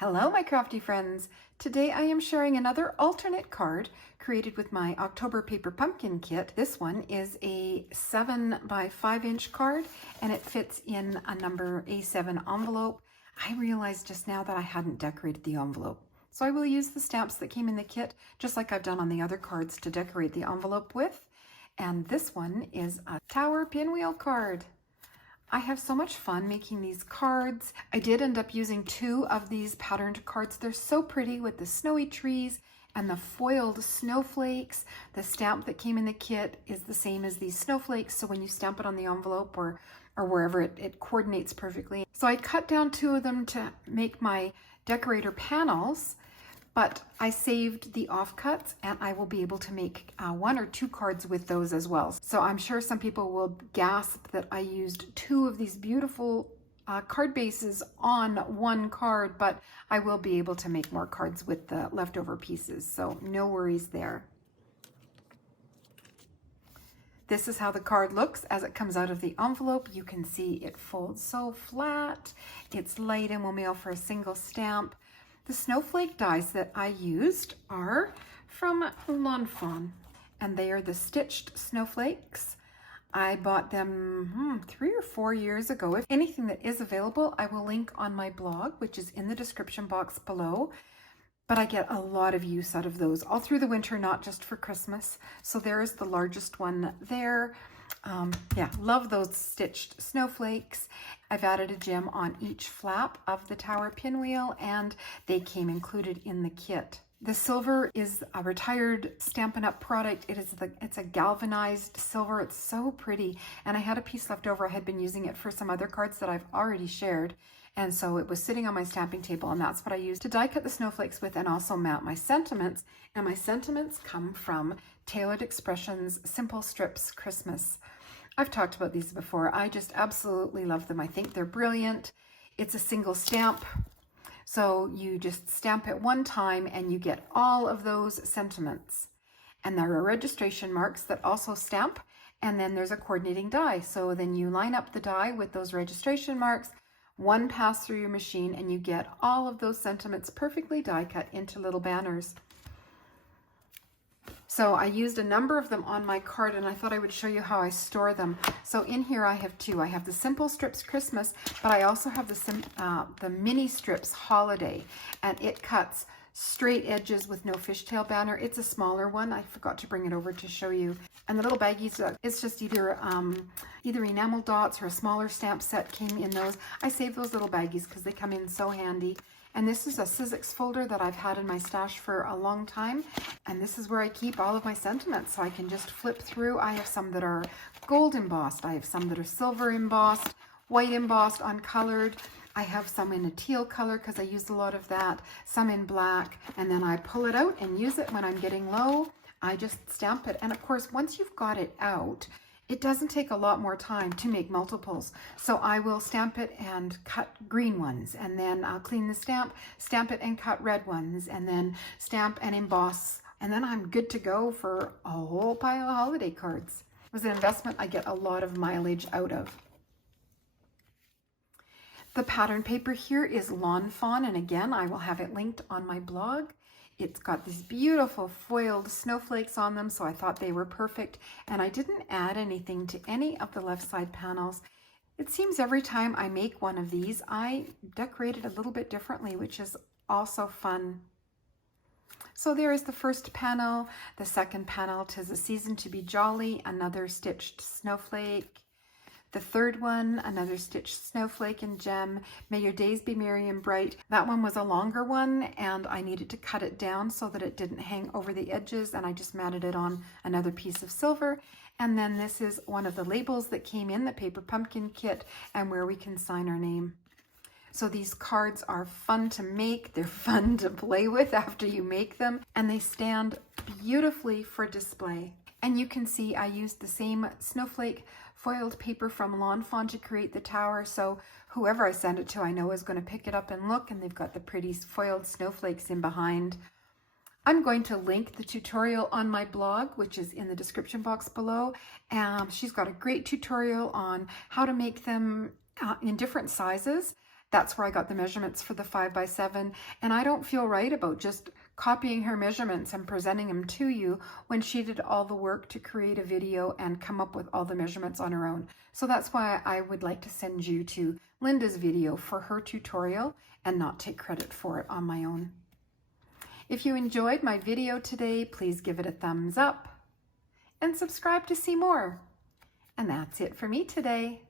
Hello, my crafty friends. Today I am sharing another alternate card created with my October Paper Pumpkin kit. This one is a 7 by 5 inch card and it fits in a number A7 envelope. I realized just now that I hadn't decorated the envelope. So I will use the stamps that came in the kit, just like I've done on the other cards, to decorate the envelope with. And this one is a Tower Pinwheel card. I have so much fun making these cards. I did end up using 2 of these patterned cards. They're so pretty with the snowy trees and the foiled snowflakes. The stamp that came in the kit is the same as these snowflakes, so when you stamp it on the envelope or wherever, it coordinates perfectly. So I cut down 2 of them to make my decorator panels, but I saved the offcuts and I will be able to make 1 or 2 cards with those as well. So I'm sure some people will gasp that I used 2 of these beautiful card bases on 1 card, but I will be able to make more cards with the leftover pieces, so no worries there. This is how the card looks as it comes out of the envelope. You can see it folds so flat. It's light and will mail for a single stamp. The snowflake dies that I used are from Lawn Fawn, and they are the stitched snowflakes. I bought them 3 or 4 years ago. If anything that is available, I will link on my blog, which is in the description box below. But I get a lot of use out of those all through the winter, not just for Christmas. So there is the largest one there. Yeah, love those stitched snowflakes. I've added a gem on each flap of the Tower Pinwheel, and they came included in the kit. The silver is a retired Stampin' Up! Product. It's a galvanized silver. It's so pretty, and I had a piece left over. I had been using it for some other cards that I've already shared, and so it was sitting on my stamping table, and that's what I used to die cut the snowflakes with and also mount my sentiments. And my sentiments come from Tailored Expressions Simple Strips Christmas. I've talked about these before. I just absolutely love them. I think they're brilliant. It's a single stamp, so you just stamp it 1 time and you get all of those sentiments. And there are registration marks that also stamp, and then there's a coordinating die. So then you line up the die with those registration marks, 1 pass through your machine, and you get all of those sentiments perfectly die cut into little banners. So I used a number of them on my card, and I thought I would show you how I store them. So in here I have 2. I have the Simple Strips Christmas, but I also have the Mini Strips Holiday, and it cuts straight edges with no fishtail banner. It's a smaller one. I forgot to bring it over to show you. And the little baggies, it's just either enamel dots or a smaller stamp set came in those. I save those little baggies because they come in so handy. And this is a Sizzix folder that I've had in my stash for a long time. And this is where I keep all of my sentiments, so I can just flip through. I have some that are gold embossed. I have some that are silver embossed, white embossed, uncolored. I have some in a teal color because I use a lot of that, some in black. And then I pull it out and use it when I'm getting low. I just stamp it. And of course, once you've got it out, it doesn't take a lot more time to make multiples. So I will stamp it and cut green ones, and then I'll clean the stamp it and cut red ones, and then stamp and emboss, and then I'm good to go for a whole pile of holiday cards. It was an investment I get a lot of mileage out of. The pattern paper here is Lawn Fawn, and again, I will have it linked on my blog. It's got these beautiful foiled snowflakes on them, so I thought they were perfect. And I didn't add anything to any of the left side panels. It seems every time I make one of these, I decorate it a little bit differently, which is also fun. So there is the first panel, the second panel, 'Tis a Season to be Jolly, another stitched snowflake. The third one, another stitched snowflake and gem, May Your Days Be Merry and Bright. That one was a longer one, and I needed to cut it down so that it didn't hang over the edges, and I just matted it on another piece of silver. And then this is one of the labels that came in the Paper Pumpkin kit, and where we can sign our name. So these cards are fun to make, they're fun to play with after you make them, and they stand beautifully for display. And you can see I used the same snowflake foiled paper from Lawn Fawn to create the tower, so whoever I send it to I know is going to pick it up and look, and they've got the pretty foiled snowflakes in behind. I'm going to link the tutorial on my blog, which is in the description box below. She's got a great tutorial on how to make them in different sizes, That's where I got the measurements for the 5x7, and I don't feel right about just copying her measurements and presenting them to you when she did all the work to create a video and come up with all the measurements on her own. So that's why I would like to send you to Linda's video for her tutorial and not take credit for it on my own. If you enjoyed my video today, please give it a thumbs up and subscribe to see more. And that's it for me today.